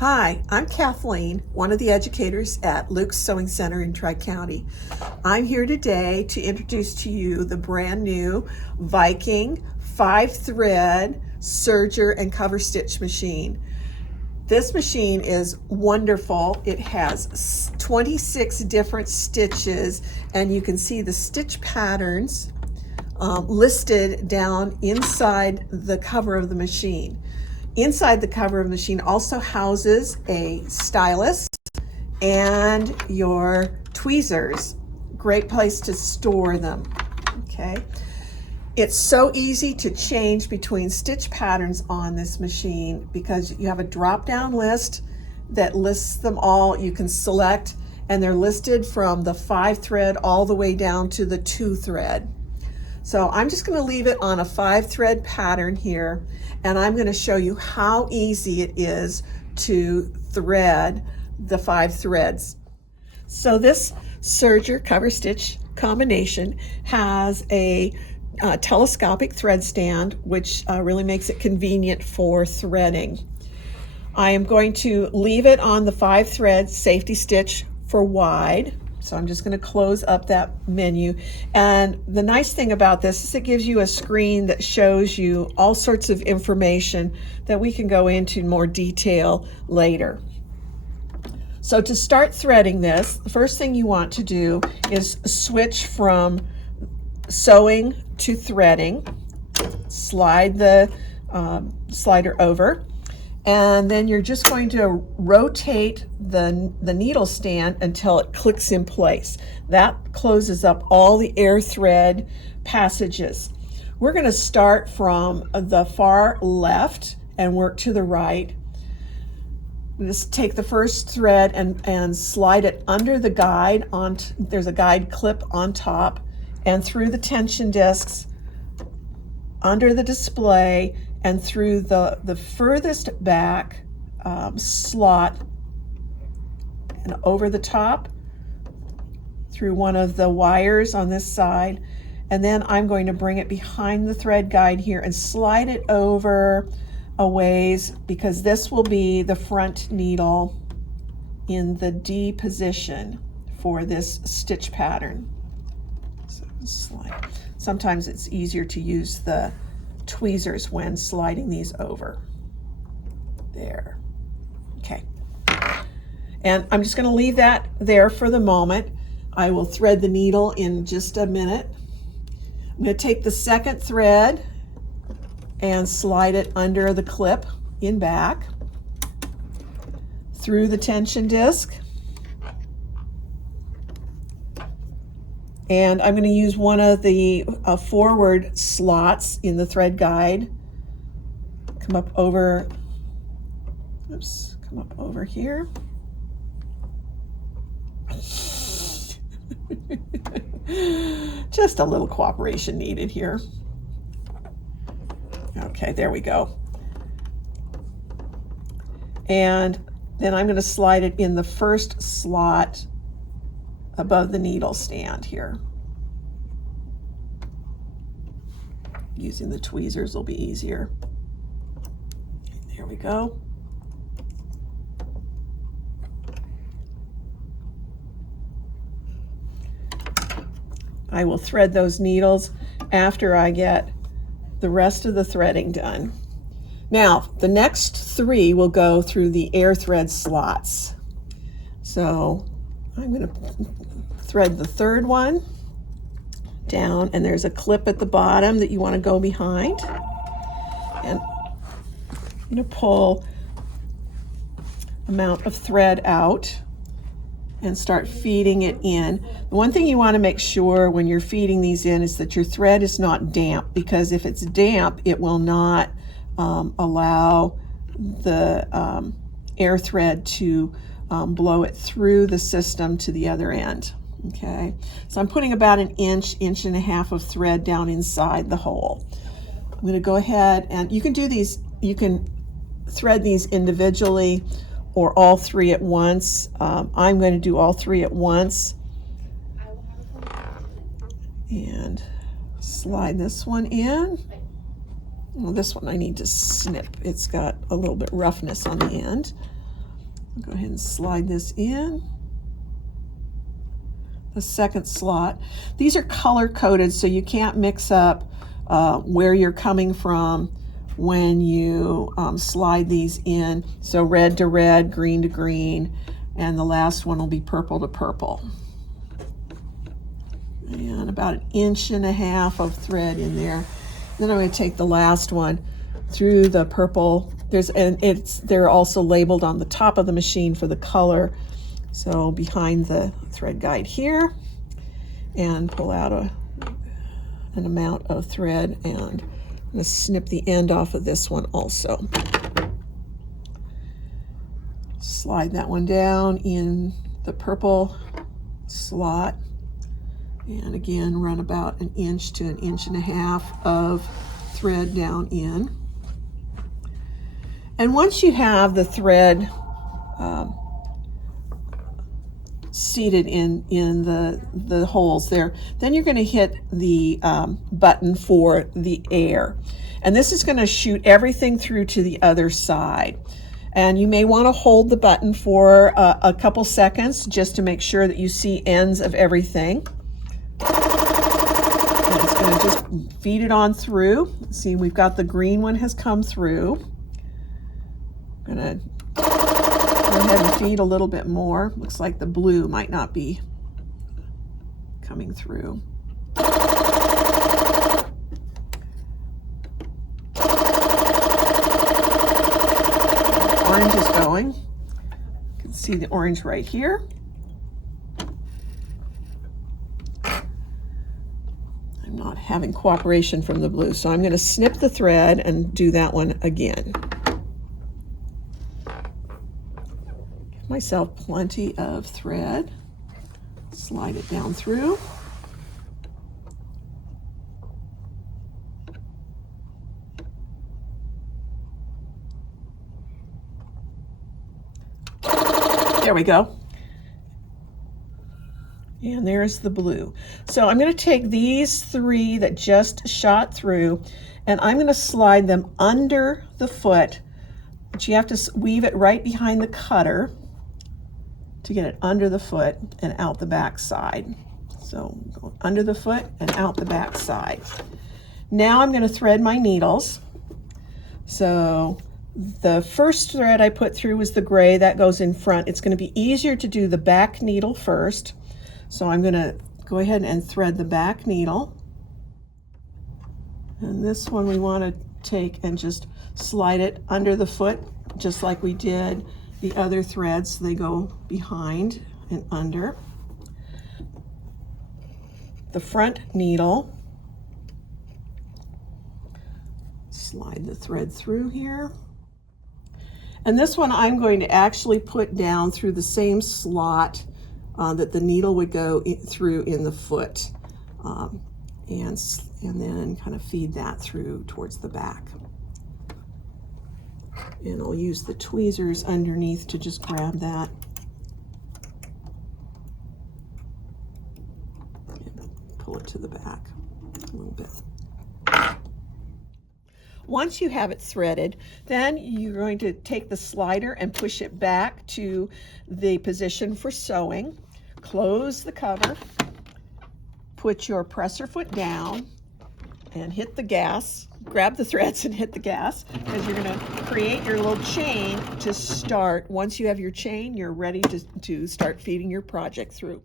Hi, I'm Kathleen, one of the educators at Luke's Sewing Center in Tri-County. I'm here today to introduce to you the brand new Viking 5-thread serger and cover stitch machine. This machine is wonderful. It has 26 different stitches, and you can see the stitch patterns listed down inside the cover of the machine. Inside the cover of the machine also houses a stylus and your tweezers. Great place to store them, okay? It's so easy to change between stitch patterns on this machine because you have a drop-down list that lists them all. You can select, and they're listed from the 5-thread all the way down to the 2-thread. So I'm just going to leave it on a 5-thread pattern here, and I'm going to show you how easy it is to thread the 5 threads. So this serger cover stitch combination has a telescopic thread stand, which really makes it convenient for threading. I am going to leave it on the 5-thread safety stitch for wide. So I'm just going to close up that menu. And the nice thing about this is it gives you a screen that shows you all sorts of information that we can go into more detail later. So to start threading this, the first thing you want to do is switch from sewing to threading. Slide the slider over. And then you're just going to rotate the needle stand until it clicks in place. That closes up all the air thread passages. We're going to start from the far left and work to the right. Just take the first thread and slide it under the guide. There's a guide clip on top, and through the tension discs, under the display, and through the furthest back slot and over the top through one of the wires on this side. And then I'm going to bring it behind the thread guide here and slide it over a ways, because this will be the front needle in the D position for this stitch pattern. So slide. Sometimes it's easier to use the tweezers when sliding these over. There. Okay. And I'm just going to leave that there for the moment. I will thread the needle in just a minute. I'm going to take the second thread and slide it under the clip in back, through the tension disc. And I'm going to use one of the forward slots in the thread guide. Come up over here. Just a little cooperation needed here. Okay, there we go. And then I'm going to slide it in the first slot above the needle stand here. Using the tweezers will be easier. There we go. I will thread those needles after I get the rest of the threading done. Now, the next 3 will go through the air thread slots. So I'm going to thread the third one down, and there's a clip at the bottom that you want to go behind. And I'm going to pull amount of thread out and start feeding it in. The one thing you want to make sure when you're feeding these in is that your thread is not damp, because if it's damp, it will not allow the air thread to blow it through the system to the other end. Okay, so I'm putting about an inch and a half of thread down inside the hole. I'm going to go ahead, and you can do these, you can thread these individually or all 3 at once. I'm going to do all 3 at once. And slide this one in. Well, this one I need to snip. It's got a little bit roughness on the end. I'll go ahead and slide this in. The second slot. These are color coded, so you can't mix up where you're coming from when you slide these in. So red to red, green to green, and the last one will be purple to purple. And about 1.5 inches of thread in there. Then I'm going to take the last one through the purple. They're also labeled on the top of the machine for the color. So behind the thread guide here, and pull out an amount of thread, and I'm going to snip the end off of this one also. Slide that one down in the purple slot, and again run about 1 inch to 1.5 inches of thread down in. And once you have the thread seated in the holes there, then you're going to hit the button for the air, and this is going to shoot everything through to the other side. And you may want to hold the button for a couple seconds just to make sure that you see ends of everything. And it's going to just feed it on through. See, we've got the green one has come through. I'm going to go ahead and feed a little bit more. Looks like the blue might not be coming through. Orange is going. You can see the orange right here. I'm not having cooperation from the blue, so I'm going to snip the thread and do that one again. Myself plenty of thread, slide it down through. There we go. And there's the blue. So I'm going to take these 3 that just shot through, and I'm going to slide them under the foot, but you have to weave it right behind the cutter to get it under the foot and out the back side. So go under the foot and out the back side. Now I'm going to thread my needles. So the first thread I put through was the gray, that goes in front. It's going to be easier to do the back needle first. So I'm going to go ahead and thread the back needle. And this one we want to take and just slide it under the foot, just like we did the other threads. They go behind and under. The front needle, slide the thread through here. And this one I'm going to actually put down through the same slot that the needle would go through in the foot, and then kind of feed that through towards the back. And I'll use the tweezers underneath to just grab that. And pull it to the back a little bit. Once you have it threaded, then you're going to take the slider and push it back to the position for sewing. Close the cover, put your presser foot down, and hit the gas. Grab the threads and hit the gas, because you're going to create your little chain to start. Once you have your chain, you're ready to start feeding your project through.